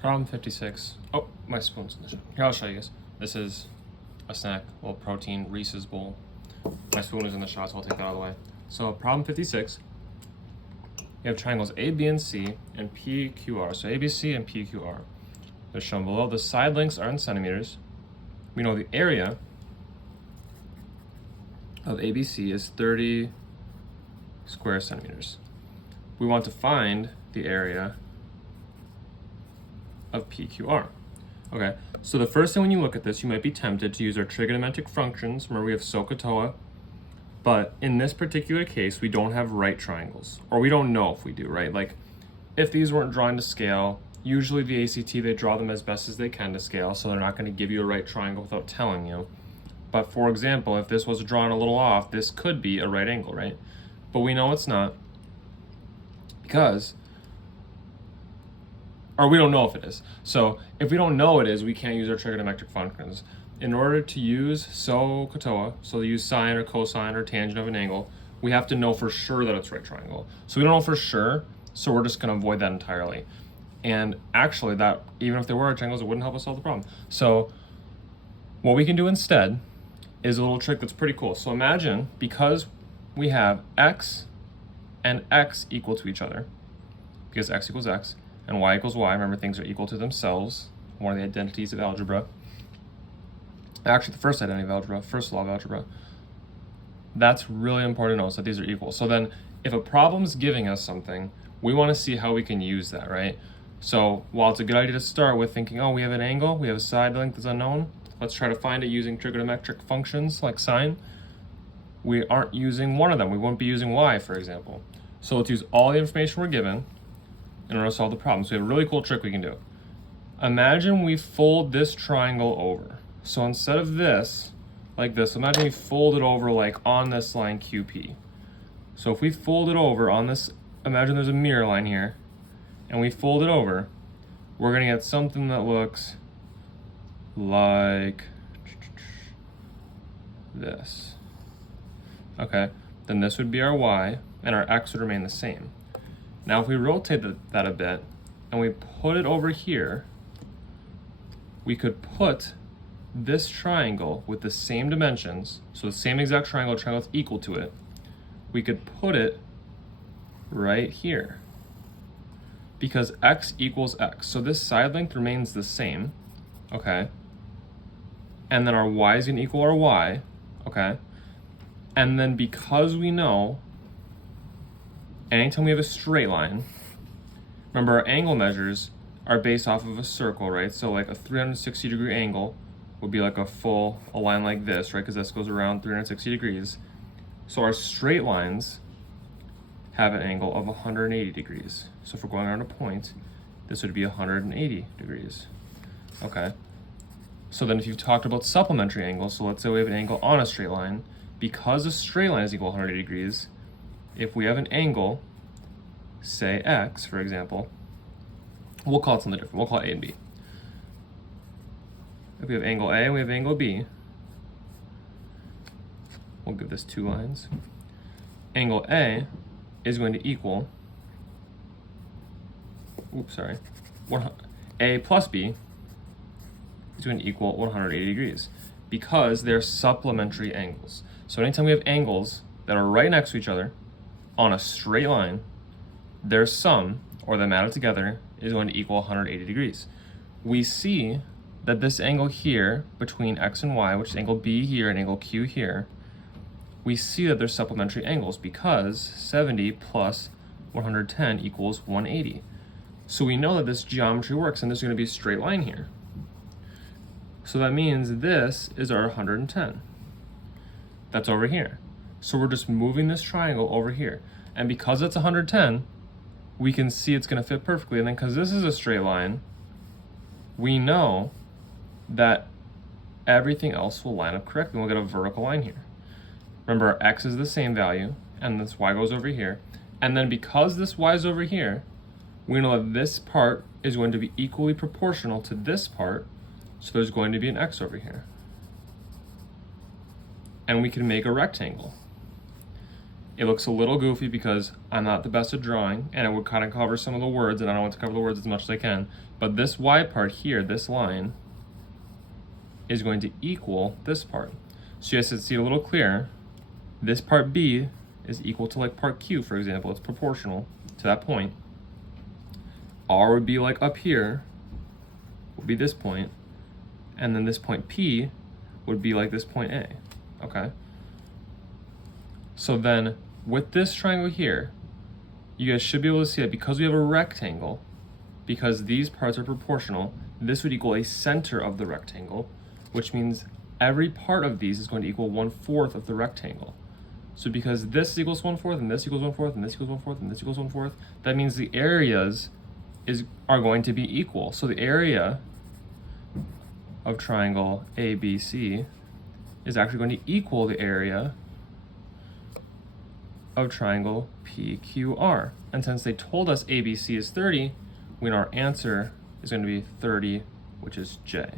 Problem 56. Oh, my spoon's in the shot. Here, I'll show you guys. This is a snack, a little protein Reese's bowl. My spoon is in the shot, so I'll take that out of the way. So problem 56, you have triangles A, B, and C, and P, Q, R. So A, B, C, and P, Q, R. They're shown below. The side lengths are in centimeters. We know the area of ABC is 30 square centimeters. We want to find the area of PQR. Okay, so the first thing when you look at this, you might be tempted to use our trigonometric functions. Remember, we have SOHCAHTOA, but in this particular case, we don't have right triangles, or we don't know if we do, right? Like, if these weren't drawn to scale, usually the ACT, they draw them as best as they can to scale, so they're not going to give you a right triangle without telling you. But for example, if this was drawn a little off, this could be a right angle, right? But we know it's not, because, or we don't know if it is. So if we don't know it is, we can't use our trigonometric functions. In order to use SOHCAHTOA, so use sine or cosine or tangent of an angle, we have to know for sure that it's right triangle. So we don't know for sure, so we're just going to avoid that entirely. And actually, that even if there were right triangles, it wouldn't help us solve the problem. So what we can do instead is a little trick that's pretty cool. So imagine, because we have x and x equal to each other, because x equals x and y equals y, remember things are equal to themselves, one of the identities of algebra. Actually, the first identity of algebra, first law of algebra. That's really important to know, so that these are equal. So then, if a problem's giving us something, we want to see how we can use that, right? So while it's a good idea to start with thinking, oh, we have an angle, we have a side length that's unknown, let's try to find it using trigonometric functions like sine. We aren't using one of them. We won't be using y, for example. So let's use all the information we're given in order to solve the problem. So we have a really cool trick we can do. Imagine we fold this triangle over. So instead of this, like this, imagine we fold it over like on this line QP. So if we fold it over on this, imagine there's a mirror line here, and we fold it over, we're gonna get something that looks like this. Okay, then this would be our y, and our x would remain the same. Now if we rotate that a bit, and we put it over here, we could put this triangle with the same dimensions, so the same exact triangle that's equal to it, we could put it right here. Because x equals x, so this side length remains the same, okay? And then our y is gonna equal our y, okay? And then because we know anytime we have a straight line, remember our angle measures are based off of a circle, right? So like a 360-degree angle would be like a line like this, right? Because this goes around 360 degrees. So our straight lines have an angle of 180 degrees. So if we're going around a point, this would be 180 degrees, okay? So then if you've talked about supplementary angles, so let's say we have an angle on a straight line, because a straight line is equal to 180 degrees, if we have an angle, say x, for example, we'll call it something different. We'll call it A and B. If we have angle A and we have angle B, we'll give this 2 lines. Angle A is going to equal, A plus B is going to equal 180 degrees because they're supplementary angles. So anytime we have angles that are right next to each other on a straight line, their sum, or them added together, is going to equal 180 degrees. We see that this angle here between x and y, which is angle B here and angle Q here, we see that they're supplementary angles because 70 plus 110 equals 180. So we know that this geometry works, and there's going to be a straight line here. So that means this is our 110. That's over here. So we're just moving this triangle over here. And because it's 110, we can see it's going to fit perfectly. And then because this is a straight line, we know that everything else will line up correctly. We'll get a vertical line here. Remember, our x is the same value, and this y goes over here. And then because this y is over here, we know that this part is going to be equally proportional to this part, so there's going to be an x over here. And we can make a rectangle. It looks a little goofy because I'm not the best at drawing, and it would kind of cover some of the words, and I don't want to cover the words as much as I can. But this y part here, this line, is going to equal this part. So you guys can see a little clearer. This part B is equal to like part Q, for example. It's proportional to that point. R would be like up here, would be this point, and then this point P would be like this point A, okay? So then with this triangle here, you guys should be able to see that because we have a rectangle, because these parts are proportional, this would equal a center of the rectangle, which means every part of these is going to equal 1/4 of the rectangle. So because this equals 1/4, and this equals 1/4, and this equals 1/4, and this equals 1/4, that means the areas are going to be equal. So the area of triangle ABC is actually going to equal the area of triangle PQR. And since they told us ABC is 30, we know our answer is going to be 30, which is J.